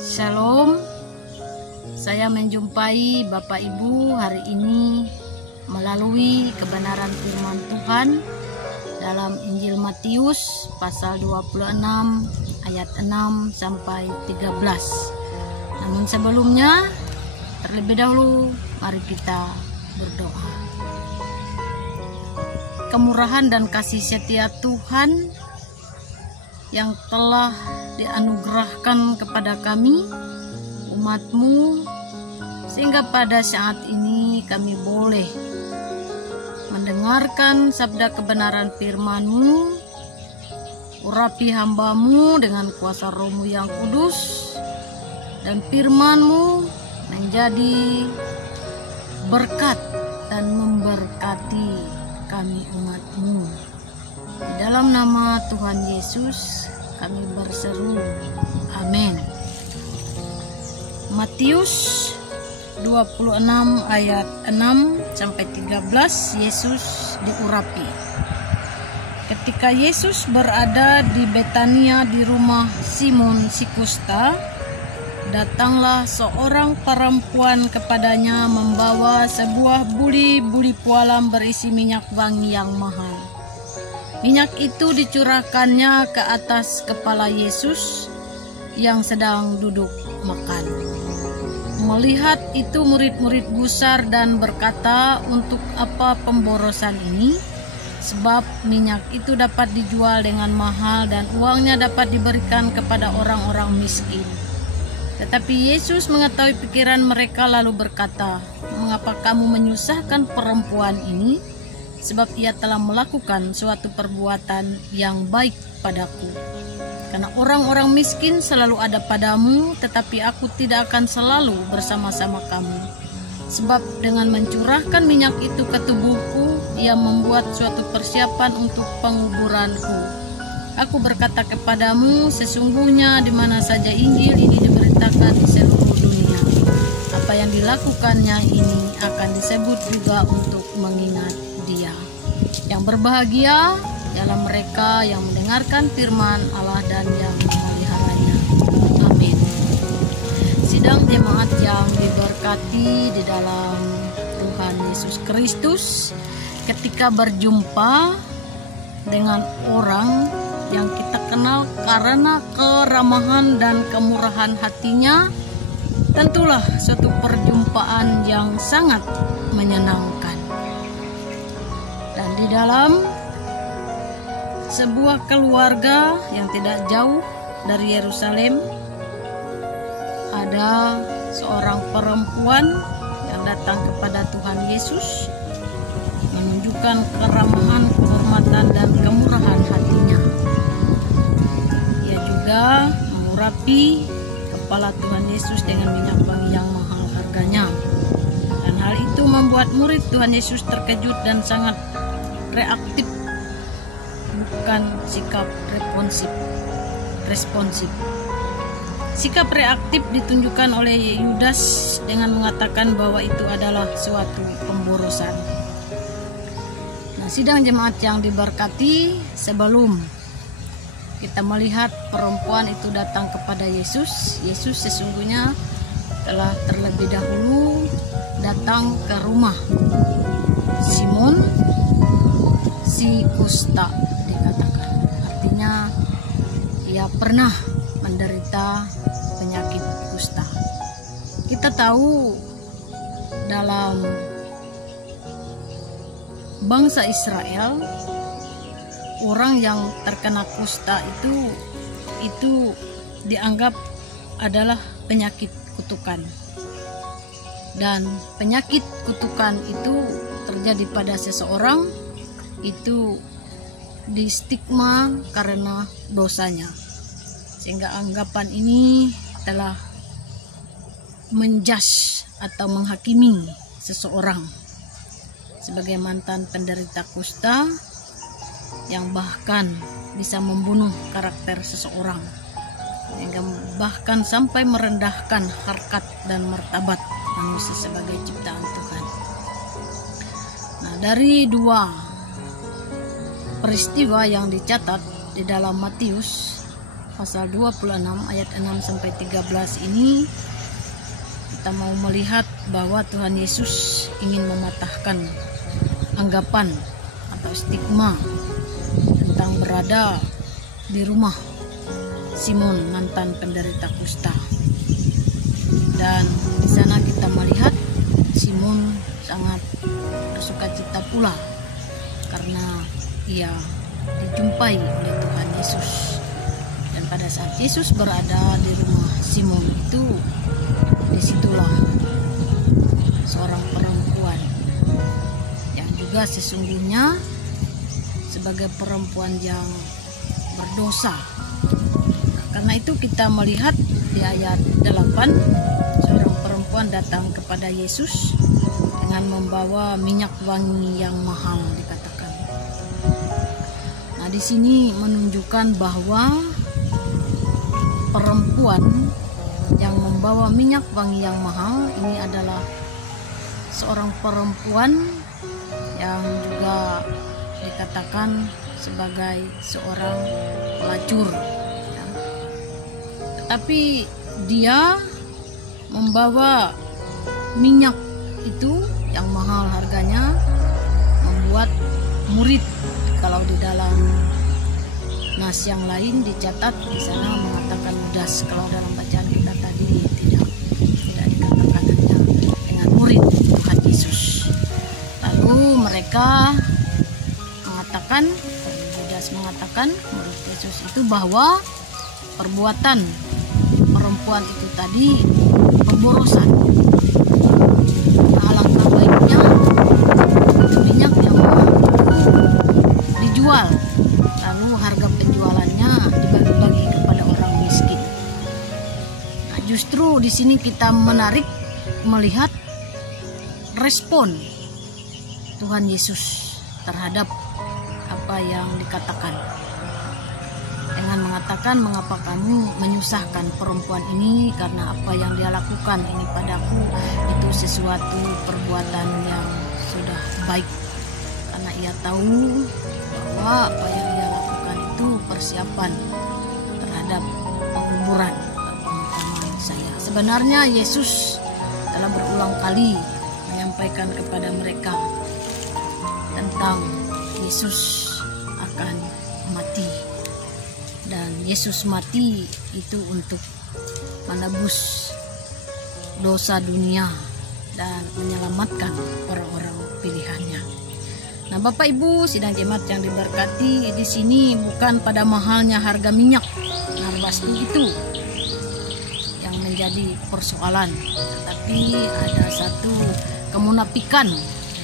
Shalom, saya menjumpai Bapak Ibu hari ini melalui kebenaran firman Tuhan dalam Injil Matius pasal 26 ayat 6 sampai 13. Namun sebelumnya, terlebih dahulu mari kita berdoa. Kemurahan dan kasih setia Tuhan yang telah dianugerahkan kepada kami, umat-Mu, sehingga pada saat ini kami boleh mendengarkan sabda kebenaran firman-Mu. Urapi hamba-Mu dengan kuasa Roh-Mu yang kudus, dan firman-Mu menjadi berkat dan memberkati kami umat-Mu. Di dalam nama Tuhan Yesus kami berseru, amin. Matius 26 ayat 6 sampai 13, Yesus diurapi. Ketika Yesus berada di Betania di rumah Simon si kusta, datanglah seorang perempuan kepadanya membawa sebuah buli pualam berisi minyak wangi yang mahal. Minyak itu dicurahkannya ke atas kepala Yesus yang sedang duduk makan. Melihat itu murid-murid gusar dan berkata, "Untuk apa pemborosan ini? Sebab minyak itu dapat dijual dengan mahal dan uangnya dapat diberikan kepada orang-orang miskin." Tetapi Yesus mengetahui pikiran mereka lalu berkata, "Mengapa kamu menyusahkan perempuan ini? Sebab ia telah melakukan suatu perbuatan yang baik padaku. Karena orang-orang miskin selalu ada padamu, tetapi aku tidak akan selalu bersama-sama kamu. Sebab dengan mencurahkan minyak itu ke tubuhku, ia membuat suatu persiapan untuk penguburanku. Aku berkata kepadamu, sesungguhnya di mana saja Injil ini diberitakan di seluruh dunia, apa yang dilakukannya ini akan disebut juga untuk mengingat dia. Yang berbahagia dalam mereka yang mendengarkan firman Allah dan yang memeliharanya. Amin. Sidang jemaat yang diberkati di dalam Tuhan Yesus Kristus, ketika berjumpa dengan orang yang kita kenal karena keramahan dan kemurahan hatinya, tentulah suatu perjumpaan yang sangat menyenangkan. Dan di dalam sebuah keluarga yang tidak jauh dari Yerusalem, ada seorang perempuan yang datang kepada Tuhan Yesus, menunjukkan keramahan, kehormatan, dan kemurahan hatinya. Ia juga mengurapi kepala Tuhan Yesus dengan minyak wangi yang mahal harganya. Dan hal itu membuat murid Tuhan Yesus terkejut dan sangat reaktif, bukan sikap responsif. Sikap reaktif ditunjukkan oleh Yudas dengan mengatakan bahwa itu adalah suatu pemborosan. Nah, sidang jemaat yang diberkati, sebelum kita melihat perempuan itu datang kepada Yesus, Yesus sesungguhnya telah terlebih dahulu datang ke rumah Simon si kusta, dikatakan. Artinya ia pernah menderita penyakit kusta. Kita tahu dalam bangsa Israel, orang yang terkena kusta itu dianggap adalah penyakit kutukan. Dan penyakit kutukan itu terjadi pada seseorang, itu di stigma karena dosanya, sehingga anggapan ini telah menjudge atau menghakimi seseorang sebagai mantan penderita kusta yang bahkan bisa membunuh karakter seseorang, sehingga bahkan sampai merendahkan harkat dan martabat manusia sebagai ciptaan Tuhan. Nah, dari dua peristiwa yang dicatat di dalam Matius pasal 26 ayat 6 sampai 13 ini kita mau melihat bahwa Tuhan Yesus ingin mematahkan anggapan atau stigma tentang berada di rumah Simon, mantan penderita kusta. Dan di sana kita melihat Simon sangat bersukacita pula karena ia dijumpai oleh Tuhan Yesus. Dan pada saat Yesus berada di rumah Simon itu, disitulah seorang perempuan yang juga sesungguhnya sebagai perempuan yang berdosa. Nah, karena itu kita melihat di ayat 8, seorang perempuan datang kepada Yesus dengan membawa minyak wangi yang mahal, dikatakan. Nah, di sini menunjukkan bahwa perempuan yang membawa minyak wangi yang mahal ini adalah seorang perempuan yang juga dikatakan sebagai seorang pelacur, ya. Tetapi dia membawa minyak itu yang mahal harganya, membuat murid. Kalau di dalam nas yang lain dicatat di sana mengatakan Yudas. Kalau dalam bacaan kita tadi tidak dikatakan, hanya dengan murid Tuhan Yesus. Lalu mereka mengatakan, Yudas mengatakan murid Yesus itu bahwa perbuatan perempuan itu tadi pemborosan. Nah, alangkah baiknya minyak yang dijual, lalu harga penjualannya dibagi-bagi kepada orang miskin. Nah, justru di sini kita menarik melihat respon Tuhan Yesus terhadap apa yang dikatakan, dengan mengatakan, mengapa kamu menyusahkan perempuan ini, karena apa yang dia lakukan ini padaku itu sesuatu perbuatan yang sudah baik, karena ia tahu bahwa apa yang dia lakukan itu persiapan terhadap penguburan atau pemakaman saya. Sebenarnya Yesus telah berulang kali menyampaikan kepada mereka tentang Yesus akan mati, dan Yesus mati itu untuk menebus dosa dunia dan menyelamatkan orang-orang pilihannya. Nah, Bapak Ibu sidang jemaat yang diberkati, di sini bukan pada mahalnya harga minyak narwastu itu yang menjadi persoalan, tetapi ada satu kemunafikan,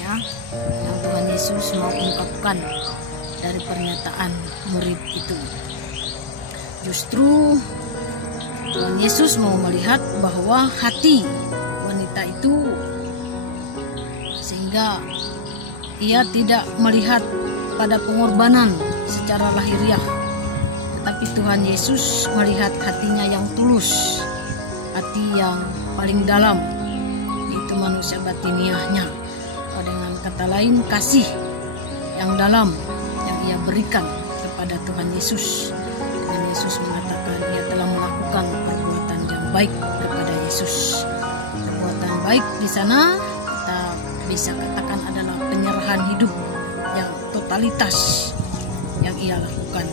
ya, yang Tuhan Yesus mau ungkapkan dari pernyataan murid itu. Justru Tuhan Yesus mau melihat bahwa hati wanita itu, sehingga ia tidak melihat pada pengorbanan secara lahiriah, tetapi Tuhan Yesus melihat hatinya yang tulus, hati yang paling dalam, yaitu manusia batiniahnya. Dengan kata lain, kasih yang dalam yang ia berikan kepada Tuhan Yesus. Dan Yesus mengatakan ia telah melakukan perbuatan yang baik kepada Yesus. Perbuatan baik di sana kita bisa katakan adalah penyerahan hidup yang totalitas yang ia lakukan.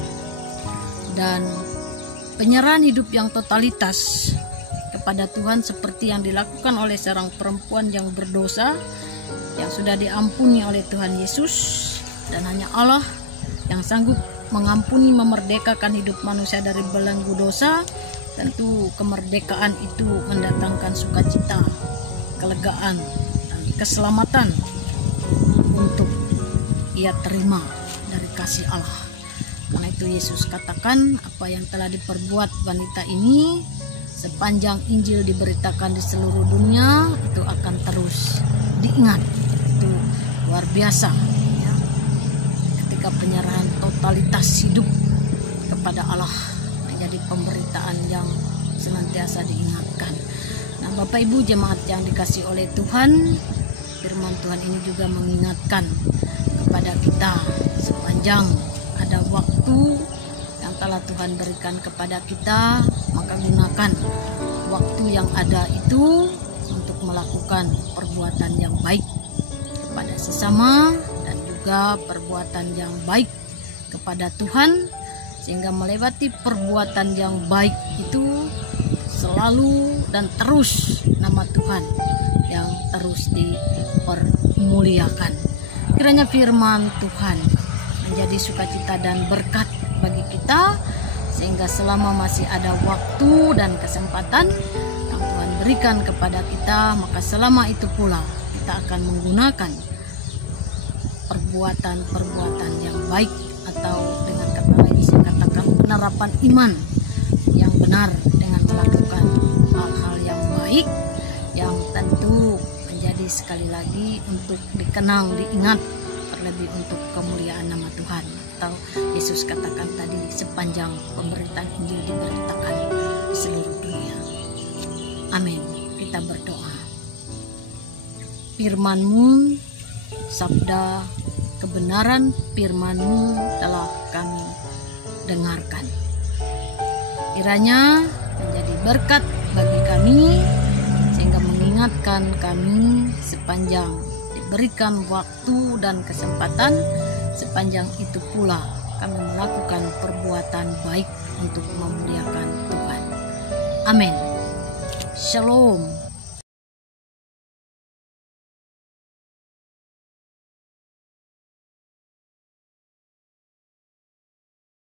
Dan penyerahan hidup yang totalitas kepada Tuhan seperti yang dilakukan oleh seorang perempuan yang berdosa, yang sudah diampuni oleh Tuhan Yesus, dan hanya Allah yang sanggup mengampuni, memerdekakan hidup manusia dari belenggu dosa. Tentu kemerdekaan itu mendatangkan sukacita, kelegaan, dan keselamatan untuk ia terima dari kasih Allah. Karena itu Yesus katakan, apa yang telah diperbuat wanita ini sepanjang Injil diberitakan di seluruh dunia itu akan terus diingat. Itu luar biasa, ya. Ketika penyerahan totalitas hidup kepada Allah menjadi pemberitaan yang senantiasa diingatkan. Nah, Bapak Ibu jemaat yang dikasihi oleh Tuhan, firman Tuhan ini juga mengingatkan kepada kita sepanjang ada waktu yang telah Tuhan berikan kepada kita, maka gunakan waktu yang ada itu untuk melakukan perbuatan yang baik kepada sesama dan juga perbuatan yang baik kepada Tuhan, sehingga melewati perbuatan yang baik itu selalu dan terus nama Tuhan yang terus dipermuliakan. Kiranya firman Tuhan menjadi sukacita dan berkat bagi kita, sehingga selama masih ada waktu dan kesempatan yang Tuhan berikan kepada kita, maka selama itu pula kita akan menggunakan perbuatan-perbuatan yang baik, atau dengan kata lain saya katakan penerapan iman yang benar dengan melakukan hal-hal yang baik, yang tentu menjadi sekali lagi untuk dikenang, diingat, terlebih untuk kemuliaan nama Tuhan, atau Yesus katakan tadi sepanjang pemberitaan Injil diberitakan di seluruh dunia. Amin. Kita berdoa. Firman-Mu, sabda kebenaran firman-Mu telah kami dengarkan. Kiranya menjadi berkat bagi kami, sehingga mengingatkan kami sepanjang diberikan waktu dan kesempatan, sepanjang itu pula kami melakukan perbuatan baik untuk memuliakan Tuhan. Amin. Shalom.